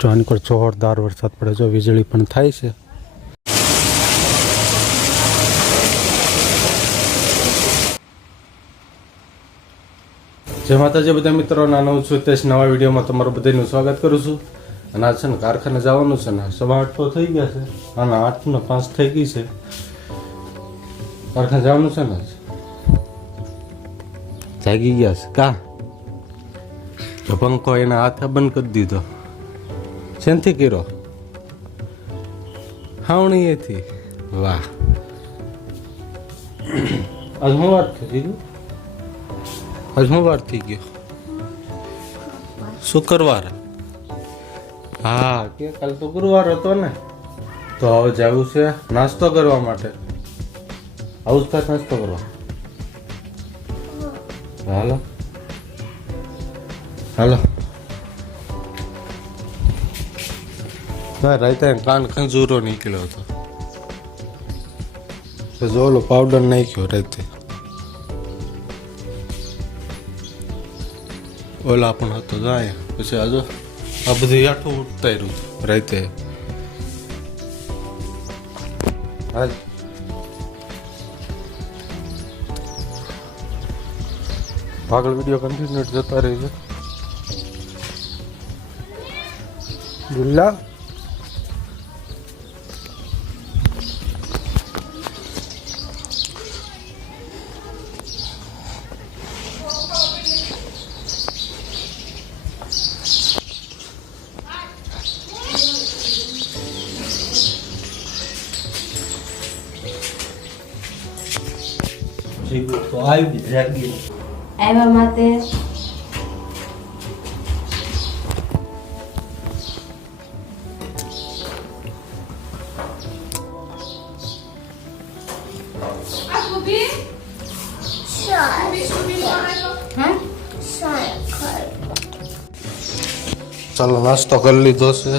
જો આની પર જોરદાર વરસાદ પડે છે વીજળી પણ થાય છે. જય માતાજી બધા મિત્રો નાનો છું તેજ નવા વિડીયોમાં તમારું બધાનું સ્વાગત કરું છું. અને આ છે ને કારખાને જવાનું છે ને, સવા આઠ તો થઈ ગયા છે. અને આઠ ને પાંચ થઈ ગઈ છે. કારખાને જવાનું છે ને? જાગી ગયા છે. કા? પંખો એના હાથે બંધ કરી દીધો. શેનથી કર્યો? હાવણીએથી. વાહ. અજમોવાર થઈ ગયું આજ થઈ ગયો શુક્રવાર. હા, કે કાલ તો ગુરુવાર હતો ને. તો હવે જવું છે નાસ્તો કરવા માટે. આવું જ નાસ્તો કરવા. હાલો. હાલો. ના રાતે કાન ખંજૂરો નીકળ્યો હતો. જો ઓલો પાવડર નાખ્યો રાતે. ઓલા પણ હતો જાય પછી આજો આ બધું આઠું ઉતાર્યું રાતે. હાલ. આગળ વીડિયો કન્ટિન્યુ જતા રહેજો ગુલ્લા તો આવી જાગી આવ્યા માટે હા ચાલો નાસ્તો કરી લીધો છે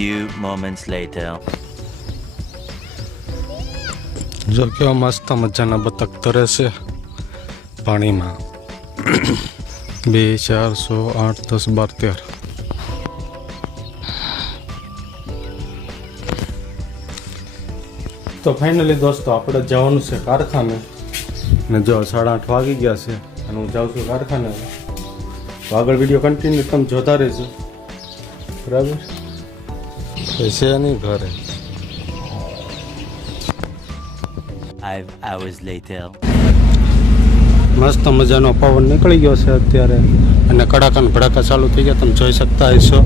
few moments later. જો કેવા મસ્ત મજાના બતક તરે છે પાણીમાં. બે ચાર સો આઠ દસ બાર તેર. તો ફાઇનલી દોસ્તો આપણે જવાનું છે કારખાને. ને જો સાડા આઠ વાગી ગયા છે અને હું જાઉં છું કારખાને. તો આગળ વીડિયો કન્ટિન્યુ તમે જોતા રહેજો. બરાબર? છે નહીં ઘરે Five hours later. મસ્ત મજાનો પવન નીકળી ગયો છે અત્યારે. અને કડાકા ભડાકા ચાલુ થઈ ગયા. તમે જોઈ શકતા હશો.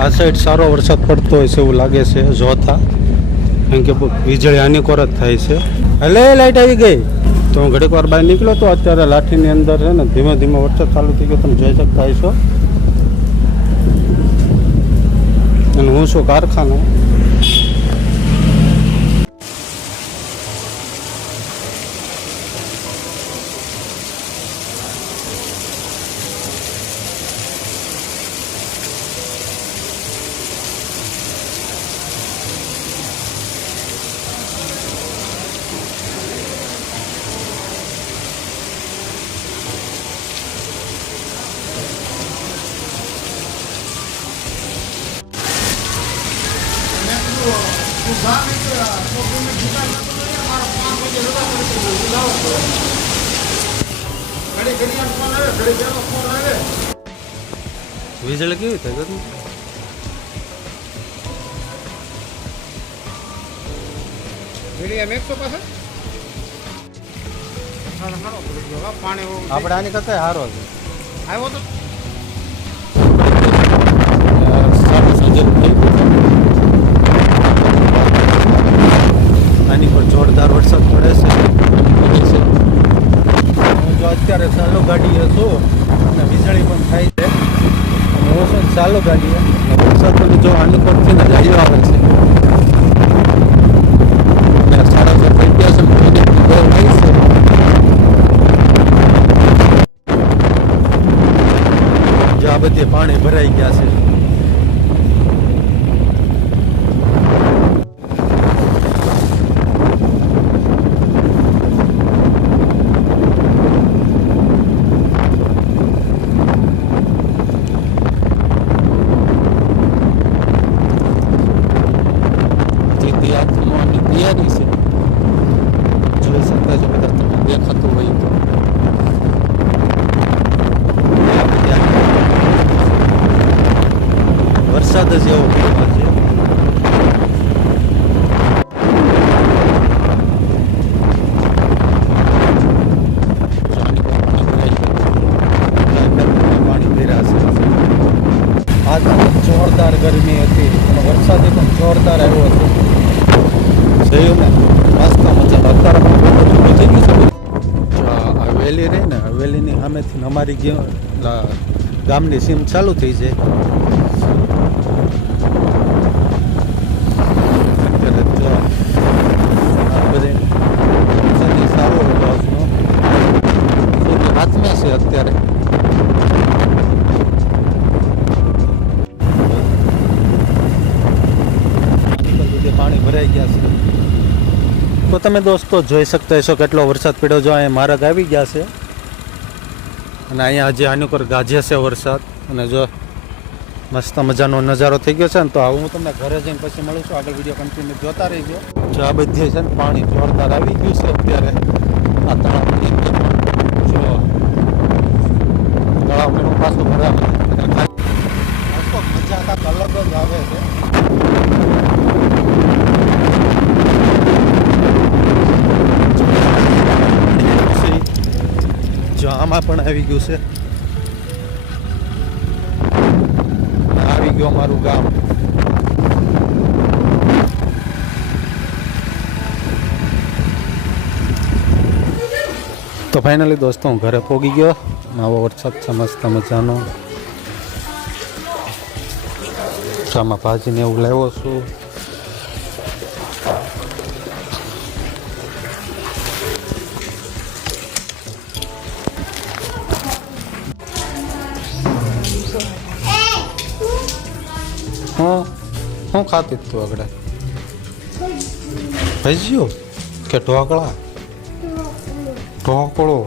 આ સાઈડ સારો વરસાદ પડતો હોય છે એવું લાગે છે જોતા. કારણ કે વીજળી હાનિકોર જ થાય છે. હલે લાઈટ આવી ગઈ. તો હું ઘડીક વાર બહાર નીકળ્યો તો અત્યારે લાઠીની અંદર છે ને ધીમે ધીમે વરસાદ ચાલુ થઈ ગયો. તમે જોઈ શકતા હશો. અને હું છું કારખાને. વીજળી કેવી થાય ખબર આપણે આની કરતા સારો છે. આવ્યો તો. થઈ આની પર જોરદાર વરસાદ પડે પડે છે. હું જો અત્યારે ચાલુ ગાડીએ છું અને વીજળી પણ થાય ચાલુ ગાડીએ. વરસાદ તો જો પરથી ને ગાડીઓ આવે છે. સારા જો ગયા છે જે આપણે બધે પાણી ભરાઈ ગયા છે જેથી આ થમવાની તૈયારી છે જોઈ શકતા છો કદાચ તમને દેખાતું હોય તો આ બધી આખી વરસાદ જ એવો પડ્યો છે પાણી ભર્યા છે આજ જોરદાર ગરમી હતી અને વરસાદ પણ જોરદાર આવ્યો હતો જોયું ને મસ્ત મજા અત્યારે પણ બહુ બધું થઈ ગયું છે બધું. જો આ હવેલી રહી ને સામેથી અમારી ગામની સીમ ચાલુ થઈ જાય અત્યારે. પાણી ભરાઈ ગયા છે. તો તમે દોસ્તો જોઈ શકતા હશો કેટલો વરસાદ પડ્યો જો અહીંયા માર્ગ આવી ગયા છે. અને અહીંયા હજી આની ઉપર છે વરસાદ. અને જો મસ્ત મજાનો નજારો થઈ ગયો છે ને તો હું તમને ઘરે જઈને પછી મળું છું. આગળ વીડિયો કન્ટિન્યુ જોતા રહીજો. જો આ બધી છે ને પાણી જોરદાર આવી ગયું છે અત્યારે. આ તળાવ જો તળાવ પાછું મજા. અલગ જ આવે છે જો આમાં પણ આવી ગયું છે. આવી ગયું અમારું ગામ. તો ફાઇનલી દોસ્તો, હું ઘરે પોગી ગયો. નવો વરસાદ છે, મસ્ત મજાનો. આમાં ભાજીને એવું લાવ્યો છું. હું ખાતી તું આગળ? ભજીયો કે ઢોકળા? ઢોકળો.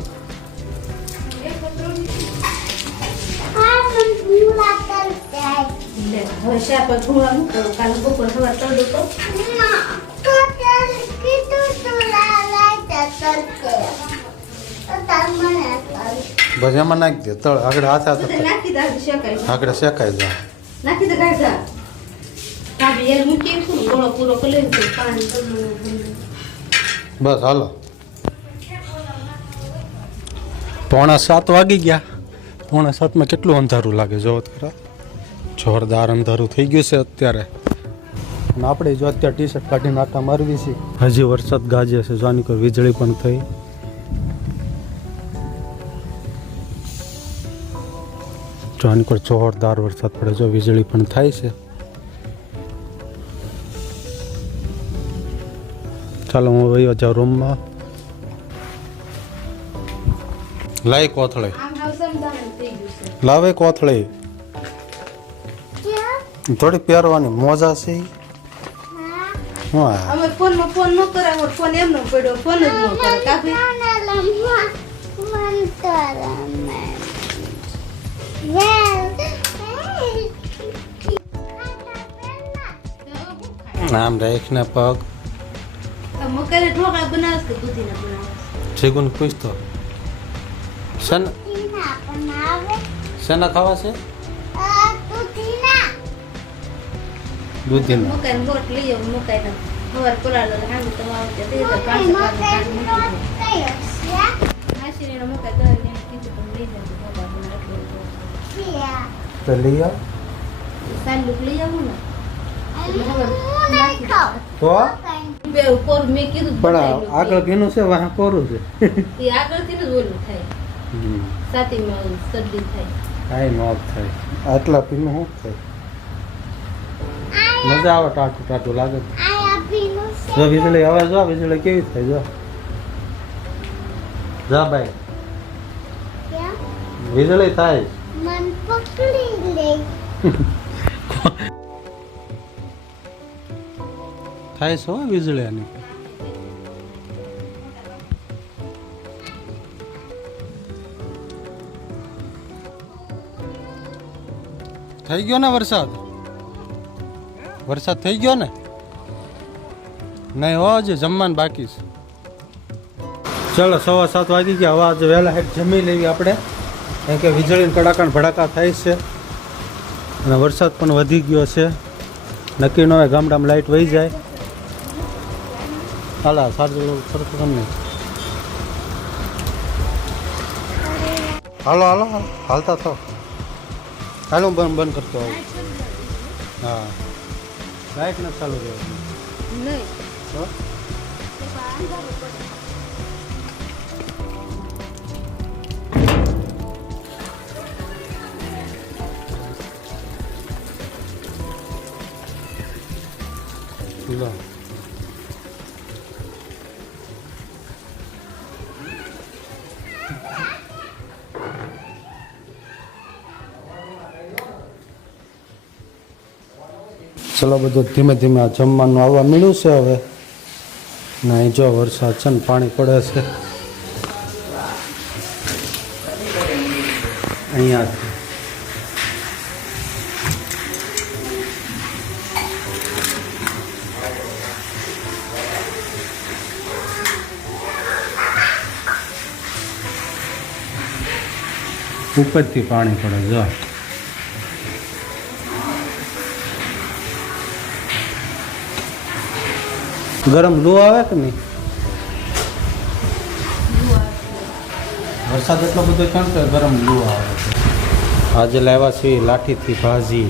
ભજીયામાં નાખી દે. તળ આગળ હાથ હાથ નાખી દે આગળ શેકાય શેકાઈ જાય નાખી દે બસ, હાલો. પોણા સાત વાગી ગયા. પોણા સાતમાં કેટલું અંધારું લાગે, જો ખરા જોરદાર અંધારું થઈ ગયું છે અત્યારે. અને આપણે જો અત્યારે ટી શર્ટ કાઢીને આટા મારવી છે. હજી વરસાદ ગાજે છે, જો કોઈ વીજળી પણ થઈ. જો કોઈ જોરદાર વરસાદ પડે, જો વીજળી પણ થાય છે. ચાલો હું વયો જાઉં રૂમમાં. લાય કોથળે. લાવે કોથળે. થોડી પહેરવાની મોજા છે ઈ. હું. આ અમે ફોનમાં ફોન ન કરે ફોન એમનો પડ્યો ફોન જ ન કરે કાફી આમ રાખને પગ. મકાઈ ઢોકળા બનાવશ કે દૂધીના બનાવશ જીગુન પૂછતો શેન શેના ખાવા છે? મકાઈ લોટ લઈ આવું મકાઈ ના દો પાંચસો પાંચસો પાણી મૂકી દો મકાઈ એને કીધું લઈ એટલે તો લઈ આવ. સાલુક લઈ આવું ને. તો બે ઉપર મેં કીધું પણ બતાવી દો. આગળ ભીનું છે વાહ કોરું છે? એ આગળથી જ ઓલું થાય. સાતીમાં શરદી થાય. કાંઈ ન થાય. આટલા ભીનું શું થાય? મજા આવે ટાટું ટાટું લાગે જો વીજળી આવે જો વીજળી કેવી થાય જો. જા ભાઈ. વીજળી થાય. મન પક થાય છે વીજળીની થઈ ગયો ને વરસાદ? વરસાદ થઈ ગયો ને? નહીં હો, હજી જમવાનું બાકી છે. ચાલો, સવા સાત વાગી ગયા. હવે આજે વહેલા હેઠ જમી લેવી આપણે. કારણ કે વીજળી કડાકા ભડાકા થાય છે. અને વરસાદ પણ વધી ગયો છે. નક્કી ન હોય ગામડામાં લાઇટ વહી જાય. સરખું તમને હાલો હાલો હાલો. હાલતા તો હાલો હું બંધ બંધ કરતો આવું હા લાઈટ નથી ચાલુ રહેવાનું નહીં ચલો બધું ધીમે ધીમે આ જમવાનું આવવા મળ્યું છે હવે. ને અહીં જો વરસાદ છે ને પાણી પડે છે. અહીંયા. ઉપરથી પાણી પડે, જો. ગરમ લૂ આવે કે નહીં? વરસાદ એટલો બધો કેમ કે ગરમ લૂ આવે આજે લાવ્યા છીએ લાઠીથી ભાજી.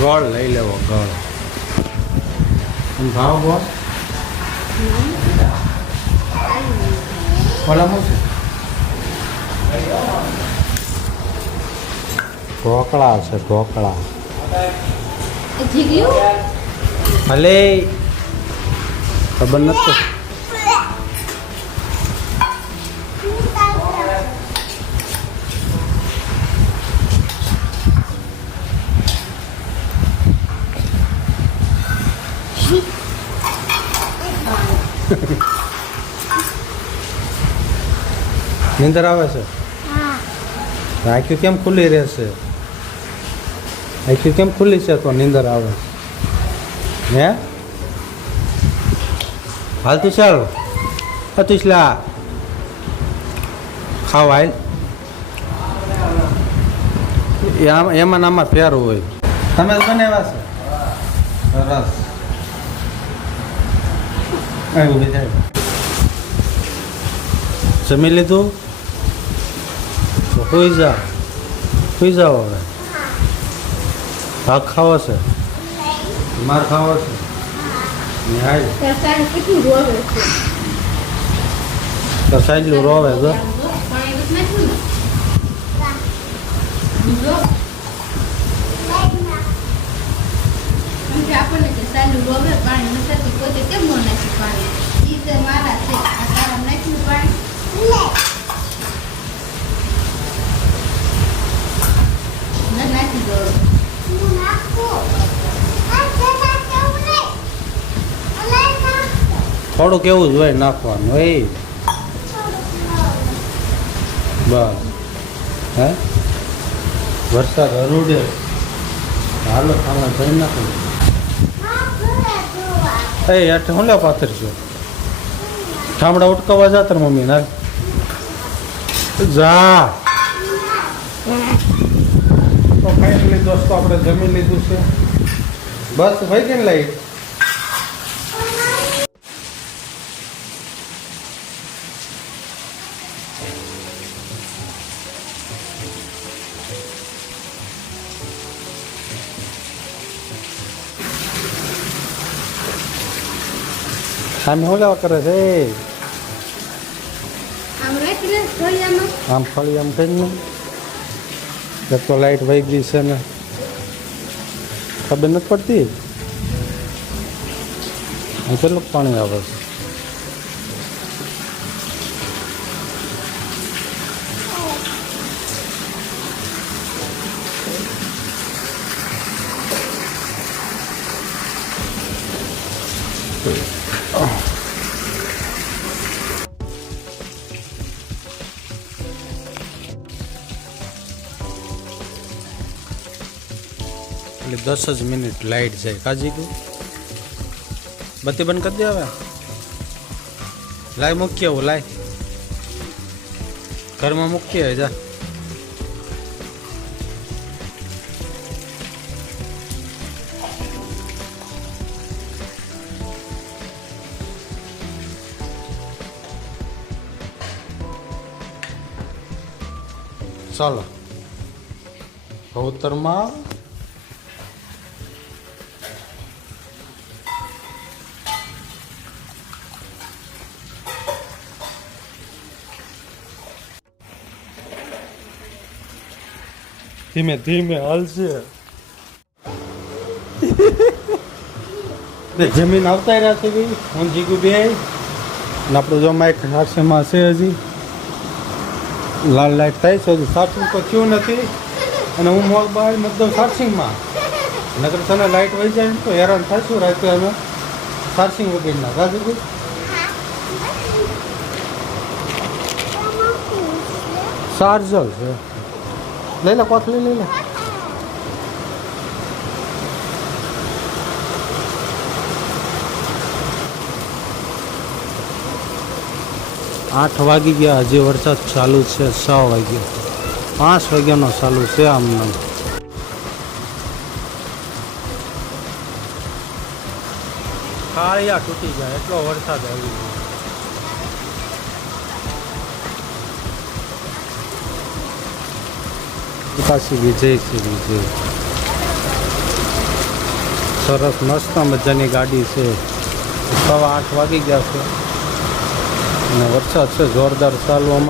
ગળ લઈ લેવો ગળ. ભાવ ગોળ? ઓલામાં છે? ઢોકળા છે ઢોકળા. ભલે. ખબર નથી. નીંદર આવે છે? આંખ્યું કેમ ખુલ્લી રહેશે? આંખ્યું કેમ ખુલ્લી છે તો નીંદર આવે. હે? હાલ તું ચાલ. અતિશલા ખાવા હાલ. એમાં નામાં ફેર હોય. તમે બને બનાવ્યા છે? સરસ. જમી લીધું? તો જા હોઈ જાઓ હવે ભાગ ખાવો છે માર ખાવો છે સરકારે કેટલું રોવે છે તો આપણને કે સાલું રોવે પાણી નથી પોતે કેમ ન નાખી પાણી ઈ તો મારા છે આ તારા નાખ્યું પાણી ના નાખી દો થોડુંક એવું જ હોય નાખવાનું, એ. બસ. હે? વરસાદ હરુડે. હાલો ખાવા જઈ નાખો. એ હેઠ હું પાથર છો ઠામડા ઉટકાવા જા મમ્મી ના જા. ફાઇનલી દોસ્તો આપણે જમી લીધું છે. બસ ભાઈ કે લાઈટ? આમ શું લેવા કરે છે? આમ ફળી આમ કરીને એક તો લાઈટ વહી ગઈ છે ને. ખબર નથી પડતી? કેટલું પાણી આવે છે? એટલે દસ જ મિનિટ લાઈટ જાય. કાજી તું? બત્તી બંધ કરી દે હવે. લાય મૂકી આવું લાય ઘરમાં મૂકી આવે જા. ચાલો. કૌતરમાં ધીમે ધીમે હાલશે ને જમીન આવતા રહ્યા છે ભાઈ હું જીગુ બે ને આપણું જો માઇક હાથમાં છે હજી. લાલ લાઈટ થાય છે હજી સાર્સિંગ તો થયું નથી. અને હું બહાર મતલબ સાર્સિંગમાં નગર તને લાઈટ વહી જાય ને તો હેરાન થશું રાતે અમે. સાર્સિંગ વગેરેના રાજુ ચાર્જર છે. લઈ લે કોથળી લઈ લે. આઠ વાગી ગયા હજી વરસાદ ચાલુ છે છ વાગ્યા. પાંચ વાગ્યાનો ચાલુ છે આમ નામ કાળિયા તૂટી જાય એટલો વરસાદ આવી ગયો. પાછી વિજય છે, વિજય. સરસ, મસ્ત મજાની ગાડી છે. સવા આઠ વાગી ગયા છે. અને વરસાદ છે, જોરદાર. ચાલુ